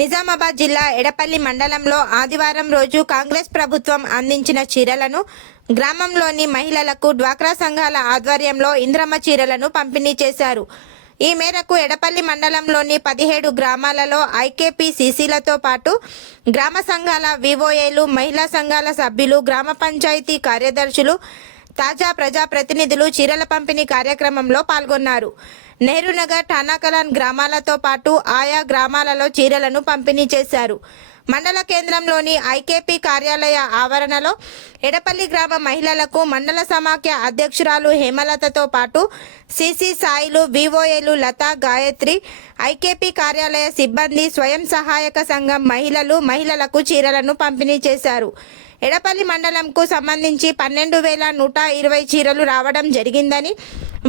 నిజామాబాద్ జిల్లా ఎడపల్లి మండలంలో ఆదివారం రోజు కాంగ్రెస్ ప్రభుత్వం అందించిన చీరలను గ్రామంలోని మహిళలకు డ్వాక్రా సంఘాల ఆధ్వర్యంలో ఇంద్రమ్మ చీరలను పంపిణీ చేశారు. ఈ మేరకు ఎడపల్లి మండలంలోని పదిహేడు గ్రామాలలో ఐకేపీ సీసీలతో పాటు గ్రామ సంఘాల వివోఏలు మహిళా సంఘాల సభ్యులు గ్రామ పంచాయతీ కార్యదర్శులు తాజా ప్రజాప్రతినిధులు చీరల పంపిణీ కార్యక్రమంలో పాల్గొన్నారు. నెహ్రూనగర్ ఠానాకలాన్ గ్రామాలతో పాటు ఆయా గ్రామాలలో చీరలను పంపిణీ చేశారు. మండల కేంద్రంలోని ఐకేపీ కార్యాలయ ఆవరణలో ఎడపల్లి గ్రామ మహిళలకు మండల సమాఖ్య అధ్యక్షురాలు హేమలతతో పాటు సిసి సాయిలు వివోఏలు లత గాయత్రి ఐకేపీ కార్యాలయ సిబ్బంది స్వయం సహాయక సంఘం మహిళలు మహిళలకు చీరలను పంపిణీ చేశారు. ఎడపల్లి మండలంకు సంబంధించి పన్నెండు వేల నూట ఇరవై చీరలు రావడం జరిగిందని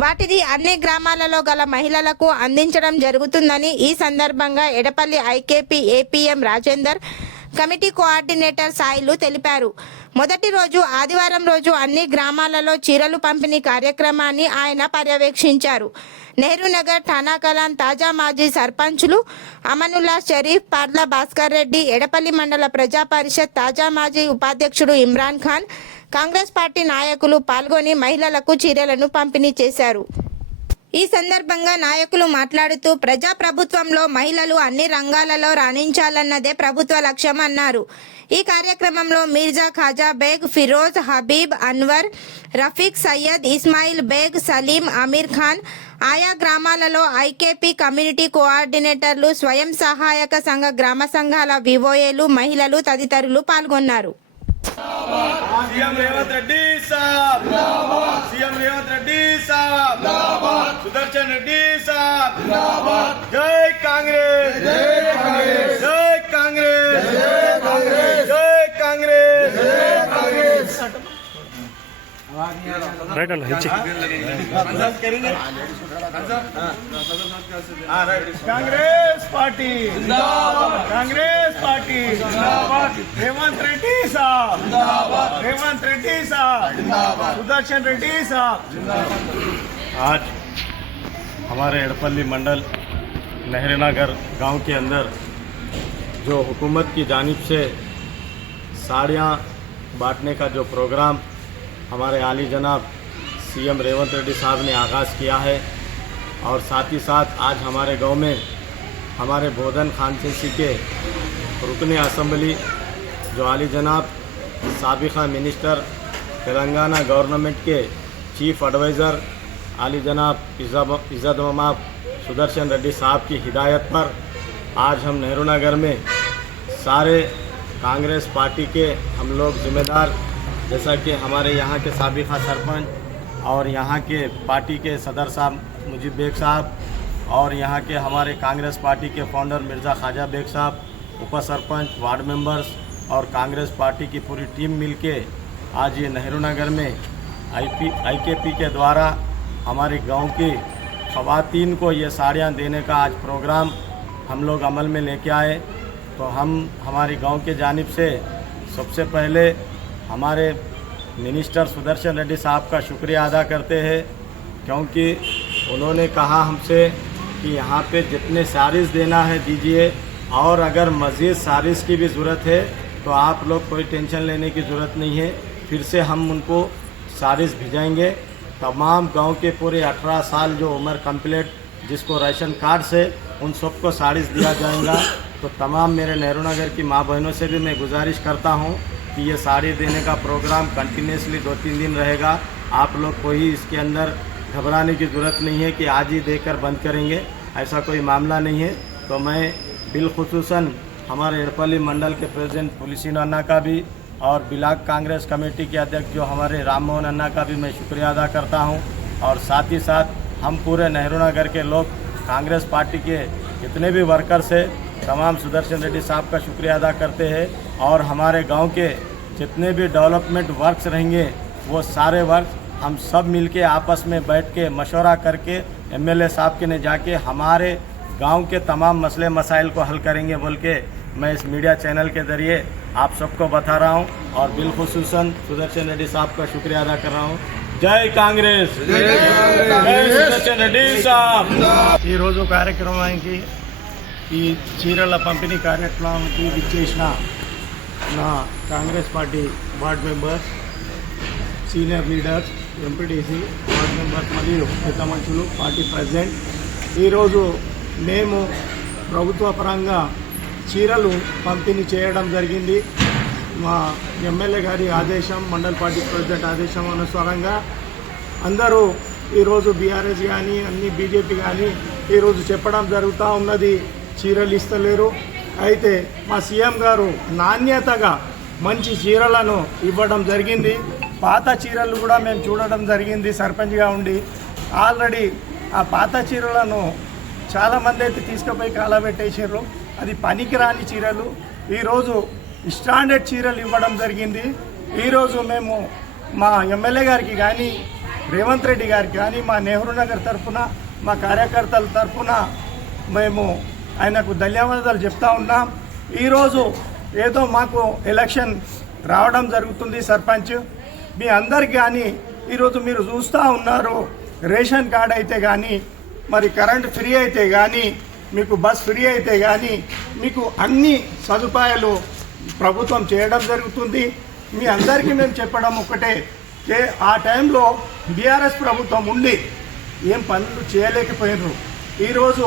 వాటిని అన్ని గ్రామాలలో గల మహిళలకు అందించడం జరుగుతుందని ఈ సందర్భంగా Edapalli IKP APM Rajender committee coordinator Sailu తెలిపారు. మొదటి రోజు ఆదివారం రోజు అన్ని గ్రామాలలో చీరలు పంపిణీ కార్యక్రమాన్ని ఆయన పర్యవేక్షించారు. నెహ్రూ నగర్ ఠానాకలాన్ తాజా మాజీ సర్పంచులు అమనుల్లా షరీఫ్ పార్ల భాస్కర్ రెడ్డి ఎడపల్లి మండల ప్రజా పరిషత్ తాజా మాజీ ఉపాధ్యక్షుడు ఇమ్రాన్ ఖాన్ కాంగ్రెస్ పార్టీ నాయకులు పాల్గొని మహిళలకు చీరలను పంపిణీ చేశారు. ఈ సందర్భంగా నాయకులు మాట్లాడుతూ ప్రజా ప్రభుత్వంలో మహిళలు అన్ని రంగాలలో రాణించాలన్నదే ప్రభుత్వ లక్ష్యం అన్నారు. ఈ కార్యక్రమంలో మీర్జా ఖాజా బేగ్ ఫిరోజ్ హబీబ్ అన్వర్ రఫీక్ సయ్యద్ ఇస్మాయిల్ బేగ్ సలీం అమీర్ ఖాన్ ఆయా గ్రామాలలో ఐకేపీ కమ్యూనిటీ కోఆర్డినేటర్లు స్వయం సహాయక సంఘ గ్రామ సంఘాల వివోఏలు మహిళలు తదితరులు పాల్గొన్నారు. సీఎం రేవంత్ రెడ్డి సాబ్ సీఎం రేవంత్ రెడ్డి సాబ్ సుదర్శన్ రెడ్డి సాబ్ జై కాంగ్రెస్ జై కాంగ్రెస్ राइट वाला नीचे। हाँ, हाँ, हाँ, कांग्रेस पार्टी। कांग्रेस पार्टी। हेमंत रेड्डी साहब। हेमंत रेड्डी साहब। सुदर्शन रेड्डी साहब। आज हमारे एड़पल्ली मंडल नेहरेनागर गाँव के अंदर जो हुकूमत की जानब से साड़ियाँ बांटने का जो प्रोग्राम हमारे आली जनाब सीएम रेवंत रेड्डी साहब ने आगाज़ किया है और साथ ही साथ आज हमारे गाँव में हमारे बोधन खानसेसी के रुकन असम्बली जो आली जनाब सबका मिनिस्टर, तेलंगाना गवर्नमेंट के चीफ एडवाइज़र आली जनाब इज़्ज़त ममाब सुदर्शन रेड्डी साहब की हिदायत पर आज हम नेहरू नगर में सारे कांग्रेस पार्टी के हम लोग जिम्मेदार जैसा कि हमारे यहाँ के सबका सरपंच और यहाँ के पार्टी के सदर साहब मुजीब बेग साहब और यहाँ के हमारे कांग्रेस पार्टी के फाउंडर मिर्ज़ा ख्वाजा बेग साहब उप सरपंच वार्ड मेंबर्स और कांग्रेस पार्टी की पूरी टीम मिलके आज ये नेहरू नगर में आई आईकेपी के द्वारा हमारे गाँव की खवातीन को ये साड़ियाँ देने का आज प्रोग्राम हम लोग अमल में लेके आए। तो हम हमारे गाँव के जानिब से सबसे पहले हमारे मिनिस्टर सुदर्शन रेड्डी साहब का शुक्रिया अदा करते हैं, क्योंकि उन्होंने कहा हमसे कि यहाँ पे जितने सारिस देना है दीजिए, और अगर मज़ीद सारिस की भी ज़रूरत है तो आप लोग कोई टेंशन लेने की ज़रूरत नहीं है। फिर से हम उनको सारिस भिजाएँगे तमाम गाँव के पूरे 18 साल जो उम्र कंप्लीट, जिसको राशन कार्ड से उन सबको साड़ीस दिया जाएगा। तो तमाम मेरे नेहरू नगर की माँ बहनों से भी मैं गुजारिश करता हूँ कि ये साड़ी देने का प्रोग्राम कंटिन्यूसली दो तीन दिन रहेगा। आप लोग कोई इसके अंदर घबराने की ज़रूरत नहीं है कि आज ही देकर बंद करेंगे। ऐसा कोई मामला नहीं है। तो मैं बिलखसूसन हमारे एड़पल्ली मंडल के प्रेसिडेंट पुलिसिन अन्ना का भी और ब्लाक कांग्रेस कमेटी के अध्यक्ष जो हमारे राम मोहन अन्ना का भी मैं शुक्रिया अदा करता हूँ। और साथ ही साथ हम पूरे नेहरू नगर के लोग कांग्रेस पार्टी के जितने भी वर्कर्स हैं तमाम सुदर्शन रेड्डी साहब का शुक्रिया अदा करते हैं और हमारे गाँव के जितने भी डेवलपमेंट वर्क्स रहेंगे वो सारे वर्क हम सब मिलके आपस में बैठ के मशवरा करके एमएलए साहब के ने जाके हमारे गाँव के तमाम मसले मसाइल को हल करेंगे बोल के मैं इस मीडिया चैनल के ज़रिए आप सबको बता रहा हूँ और बिलखसूसन सुदर्शन रेड्डी साहब का शुक्रिया अदा कर रहा हूँ। जय कांग्रेस! जय सुदर्शन रेड्डी साहब! कार्यक्रम ఈ చీరల పంపిణీ కార్యక్రమానికి విచ్చేసిన నా Congress party ward members senior leaders MPTC ward members మరియు పెద్ద మనుషులు పార్టీ ప్రెసిడెంట్. ఈరోజు మేము ప్రభుత్వ పరంగా చీరలు పంపిణీ చేయడం జరిగింది. మా ఎమ్మెల్యే గారి ఆదేశం మండల్ పార్టీ ప్రెసిడెంట్ ఆదేశం అనుసారంగా అందరూ ఈరోజు బీఆర్ఎస్ కానీ అన్ని బీజేపీ కానీ ఈరోజు చెప్పడం జరుగుతూ ఉన్నది. చీరలు ఇస్తలేరు అయితే మా సీఎం గారు నాణ్యతగా మంచి చీరలను ఇవ్వడం జరిగింది. పాత చీరలు కూడా మేము చూడడం జరిగింది సర్పంచ్గా ఉండి. ఆల్రెడీ ఆ పాత చీరలను చాలామంది అయితే తీసుకుపోయి కాలబెట్టేసారు అది పనికిరాని చీరలు. ఈరోజు స్టాండర్డ్ చీరలు ఇవ్వడం జరిగింది. ఈరోజు మేము మా ఎమ్మెల్యే గారికి కానీ రేవంత్ రెడ్డి గారికి కానీ మా నెహ్రూ నగర్ తరఫున మా కార్యకర్తల తరఫున మేము ఆయనకు ధన్యవాదాలు చెప్తా ఉన్నాం. ఈరోజు ఏదో మాకు ఎలక్షన్ రావడం జరుగుతుంది సర్పంచ్. మీ అందరికి కానీ ఈరోజు మీరు చూస్తూ ఉన్నారు. రేషన్ కార్డ్ అయితే కానీ మరి కరెంట్ ఫ్రీ అయితే కానీ మీకు బస్ ఫ్రీ అయితే కానీ మీకు అన్ని సదుపాయాలు ప్రభుత్వం చేయడం జరుగుతుంది. మీ అందరికీ మేము చెప్పడం ఒకటే ఆ టైంలో బీఆర్ఎస్ ప్రభుత్వం ఉండి ఏం పనులు చేయలేకపోయినారు. ఈరోజు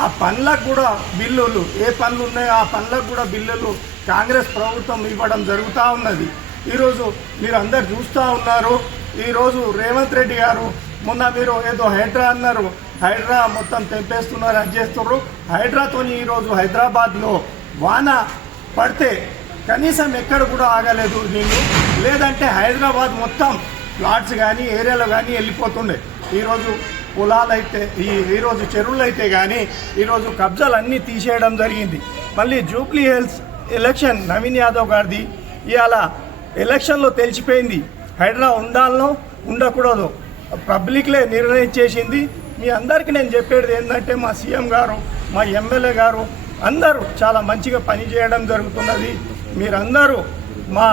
ఆ పనులకు కూడా బిల్లులు ఏ పనులు ఉన్నాయో ఆ పనులకు కూడా బిల్లులు కాంగ్రెస్ ప్రభుత్వం ఇవ్వడం జరుగుతూ ఉన్నది. ఈరోజు మీరు అందరు చూస్తూ ఉన్నారు. ఈరోజు రేవంత్ రెడ్డి గారు మొన్న మీరు ఏదో హైడ్రా అన్నారు. హైడ్రా మొత్తం తెంపేస్తున్నారు అది చేస్తున్నారు. హైడ్రాతోని ఈరోజు హైదరాబాద్లో వాన పడితే కనీసం ఎక్కడ కూడా ఆగలేదు నేను లేదంటే హైదరాబాద్ మొత్తం ప్లాట్స్ కానీ ఏరియాలో కానీ వెళ్ళిపోతుండే. ఈరోజు పొలాలు అయితే ఈ ఈరోజు చెరువులు అయితే కానీ ఈరోజు కబ్జాలు అన్నీ తీసేయడం జరిగింది. మళ్ళీ జూబ్లీ హిల్స్ ఎలక్షన్ నవీన్ యాదవ్ గారిది ఇవాళ ఎలక్షన్లో తెలిసిపోయింది. హైడ్రా ఉండాలనో ఉండకూడదు పబ్లిక్లే నిర్ణయం చేసింది. మీ అందరికీ నేను చెప్పేది ఏంటంటే మా సీఎం గారు మా ఎమ్మెల్యే గారు అందరూ చాలా మంచిగా పనిచేయడం జరుగుతున్నది. మీరందరూ మా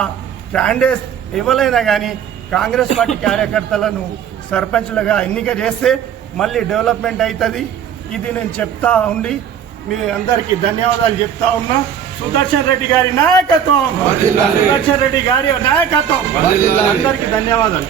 క్యాండిడేట్స్ ఎవరైనా కానీ కాంగ్రెస్ పార్టీ కార్యకర్తలను సర్పంచ్లుగా ఎన్నిక చేస్తే మళ్ళీ డెవలప్మెంట్ అవుతుంది. ఇది నేను చెప్తా ఉండి మీ అందరికీ ధన్యవాదాలు చెప్తా ఉన్నా. సుదర్శన్ రెడ్డి గారి నాయకత్వం. సుదర్శన్ రెడ్డి గారి నాయకత్వం. అందరికీ ధన్యవాదాలు.